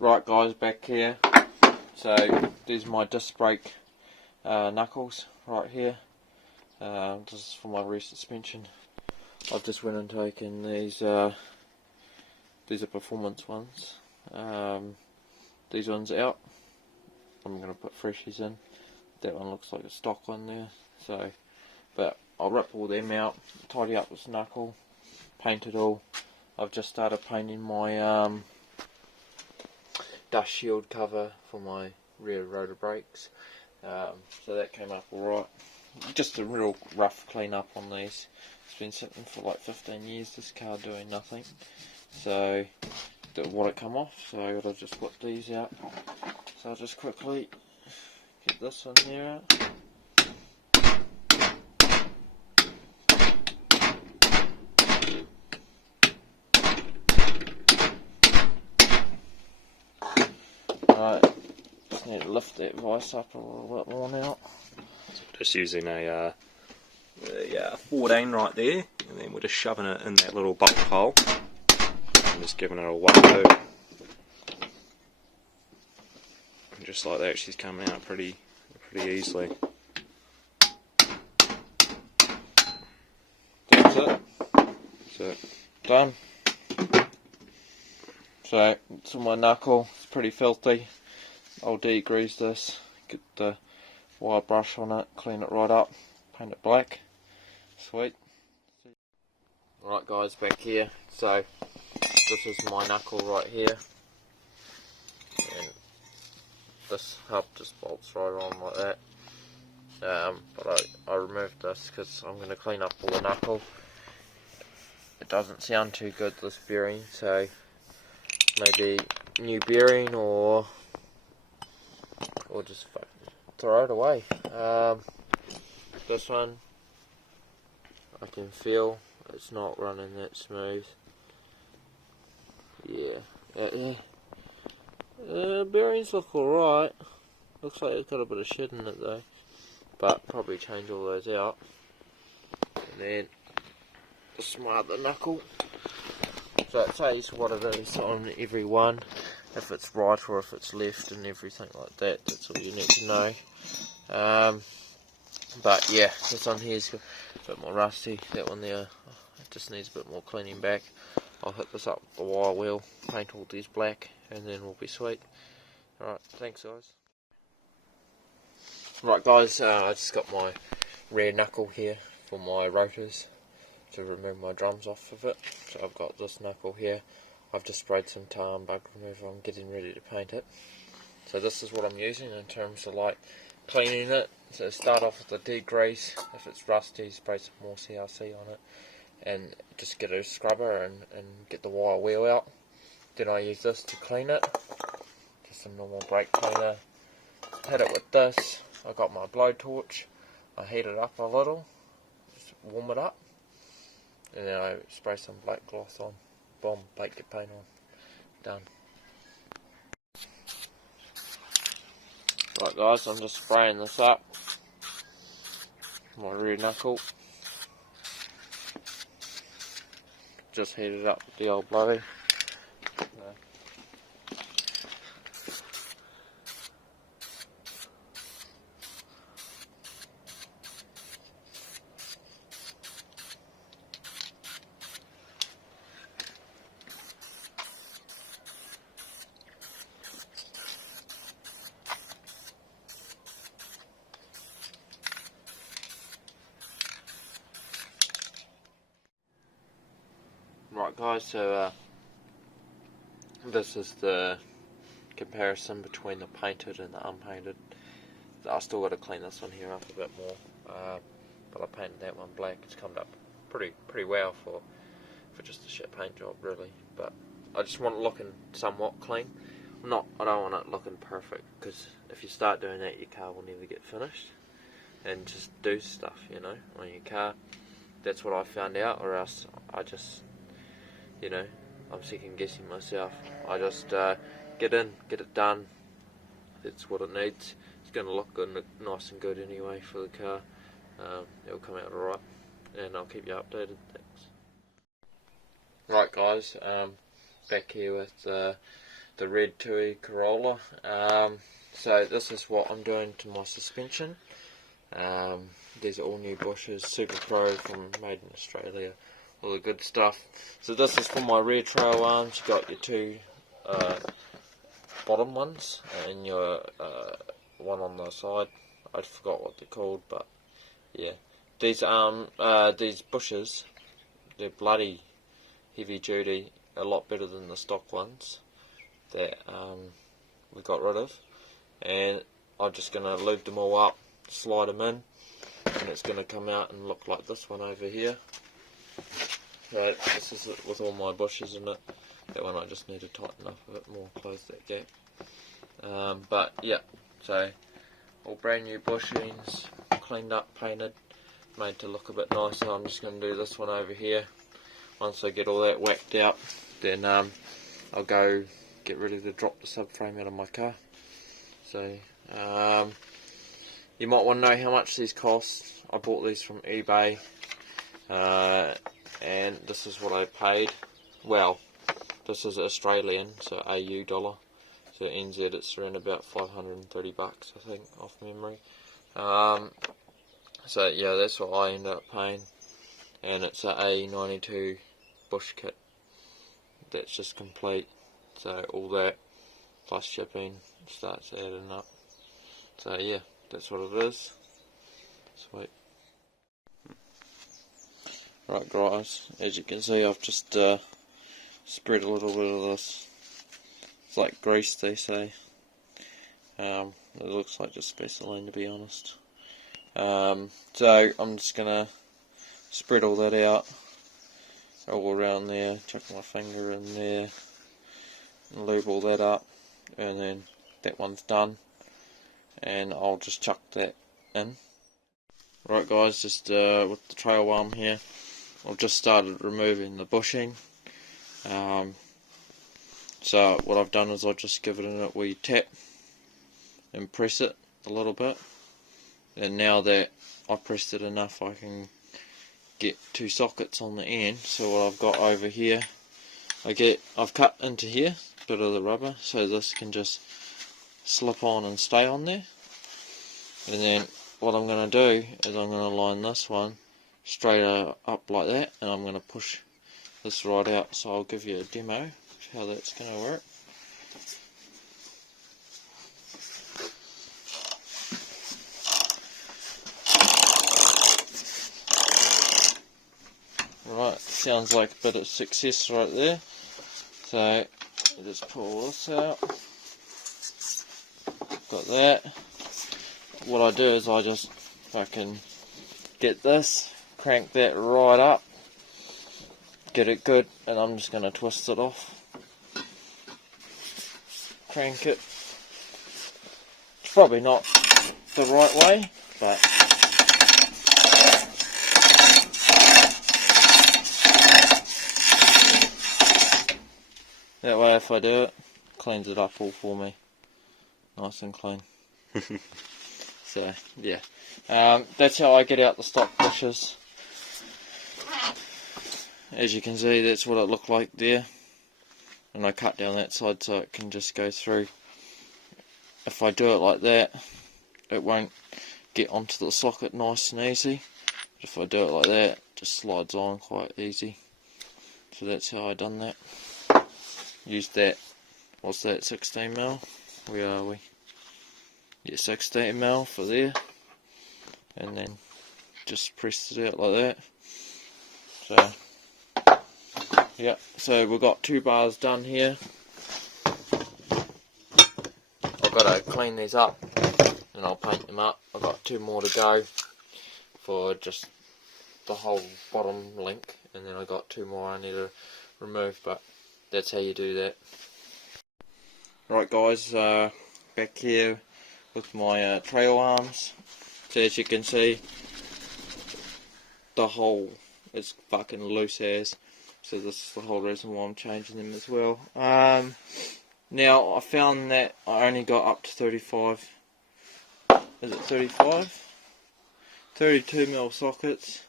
Right guys, back here. So these are my disc brake knuckles right here. This is for my rear suspension. I've just went and taken these are performance ones. These ones out. I'm going to put freshies in. That one looks like a stock one there. So, but I'll rip all them out, tidy up this knuckle, paint it all. I've just started painting my dust shield cover for my rear rotor brakes. So that came up alright. Just a real rough clean up on these. It's been sitting for like 15 years, this car doing nothing. So didn't want it come off, so I gotta just put these out. So I'll just quickly get this one here out. Right, just need to lift that vice up a little bit more now. So just using a 14 right there, and then we're just shoving it in that little bolt hole and just giving it a 1-2. And just like that, she's coming out pretty easily. That's it. So done. So it's on my knuckle. It's pretty filthy. I'll degrease this, get the wire brush on it, clean it right up, paint it black. Sweet. Right guys, back here. So this is my knuckle right here, and this hub just bolts right on like that. But I removed this because I'm going to clean up all the knuckle. It doesn't sound too good, this bearing, so maybe new bearing or just throw it away. This one I can feel it's not running that smooth. Yeah, bearings look alright. Looks like it's got a bit of shit in it though, but probably change all those out. And then this is my other knuckle. So it says what it is on every one, if it's right or if it's left and everything like that. That's all you need to know. But yeah, this one here's a bit more rusty. That one there just needs a bit more cleaning back. I'll hit this up with the wire wheel, paint all these black, and then we'll be sweet. Alright, thanks guys. Right guys, I just got my rear knuckle here for my rotors to remove my drums off of it. So I've got this knuckle here. I've just sprayed some tar and bug remover. I'm getting ready to paint it. So this is what I'm using in terms of like cleaning it. So start off with the degrease. If it's rusty, spray some more CRC on it, and just get a scrubber and get the wire wheel out. Then I use this to clean it. Just a normal brake cleaner. Hit it with this. I got my blowtorch. I heat it up a little, just warm it up, and then I spray some black cloth on. Boom, bake your paint on. Done. Right guys, I'm just spraying this up. My rear knuckle. Just heat it up with the old blowy. Right guys, so this is the comparison between the painted and the unpainted. I still got to clean this one here up a bit more, but I painted that one black. It's come up pretty well for just a shit paint job really. But I just want it looking somewhat clean. I don't want it looking perfect, because if you start doing that, your car will never get finished. And just do stuff, you know, on your car. That's what I found out, or else I just, you know, I'm second guessing myself. I just get in, get it done. That's what it needs. It's going to look good, nice and good anyway for the car. It'll come out alright, and I'll keep you updated. Thanks. Right guys, back here with the red Tui Corolla. So this is what I'm doing to my suspension. These are all new bushes, Super Pro from made in Australia, all the good stuff. So this is for my rear trail arms. You got your two bottom ones and your one on the side. I forgot what they're called, but yeah, these bushes, they're bloody heavy duty, a lot better than the stock ones that we got rid of, and I'm just going to lube them all up, slide them in, and it's going to come out and look like this one over here. So this is it with all my bushes in it. That one I just need to tighten up a bit more, close that gap. But yeah, so all brand new bushings, cleaned up, painted, made to look a bit nicer. I'm just going to do this one over here. Once I get all that whacked out, then I'll go get ready to drop the subframe out of my car. So you might want to know how much these cost. I bought these from eBay, and this is what I paid. Well, this is Australian, so AU dollar. So NZ it's around about 530 bucks, I think, off memory. So yeah, that's what I ended up paying, and it's a AE92 bush kit. That's just complete. So all that plus shipping starts adding up. So yeah, that's what it is. Sweet. Right guys, as you can see, I've just spread a little bit of this. It's like grease, they say. It looks like just Vaseline, to be honest. So I'm just gonna spread all that out all around there, chuck my finger in there and lube all that up, and then that one's done, and I'll just chuck that in. Right guys, just with the trail arm here, I've just started removing the bushing. So what I've done is I've just given it a wee tap and press it a little bit, and now that I've pressed it enough, I can get two sockets on the end. So what I've got over here, I've cut into here a bit of the rubber, so this can just slip on and stay on there. And then what I'm going to do is I'm going to line this one straight up like that, and I'm going to push this right out. So I'll give you a demo of how that's going to work. Right, sounds like a bit of success right there. So just pull this out. Got that. What I do is I just fucking get this, crank that right up, get it good, and I'm just going to twist it off. Crank it. It's probably not the right way, but that way if I do it, cleans it up all for me. Nice and clean. So, yeah. That's how I get out the stock bushes. As you can see, that's what it looked like there. And I cut down that side so it can just go through. If I do it like that, it won't get onto the socket nice and easy. But if I do it like that, it just slides on quite easy. So that's how I done that. Used that, what's that, 16mm? Where are we? Yeah, 16mm for there. And then just pressed it out like that. So, yeah, so we've got 2 bars done here. I've got to clean these up and I'll paint them up. I've got 2 more to go for just the whole bottom link, and then I've got 2 more I need to remove, but that's how you do that. Right guys, back here with my trail arms. So as you can see, the hole is fucking loose as. So this is the whole reason why I'm changing them as well. Now I found that I only got up to 35. Is it 35? 32mm sockets.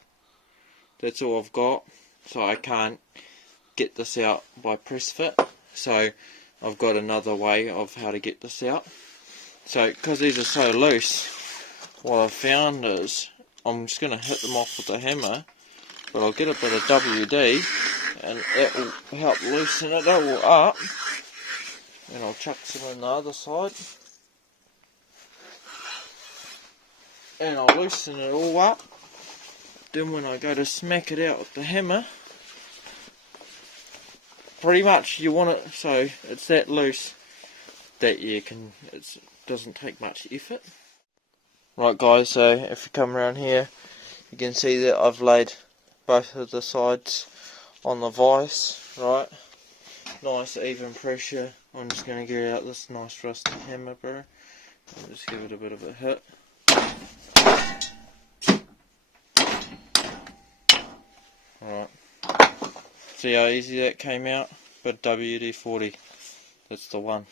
That's all I've got. So I can't get this out by press fit. So I've got another way of how to get this out. So, because these are so loose, what I've found is I'm just going to hit them off with a hammer, but I'll get a bit of WD and it will help loosen it all up. And I'll chuck some on the other side. And I'll loosen it all up. Then when I go to smack it out with the hammer, pretty much you want it so it's that loose that it doesn't take much effort. Right guys, so if you come around here, you can see that I've laid both of the sides on the vise, right? Nice even pressure. I'm just going to get out this nice rusty hammer, bro. I'll just give it a bit of a hit. Alright. See how easy that came out? But WD-40, that's the one.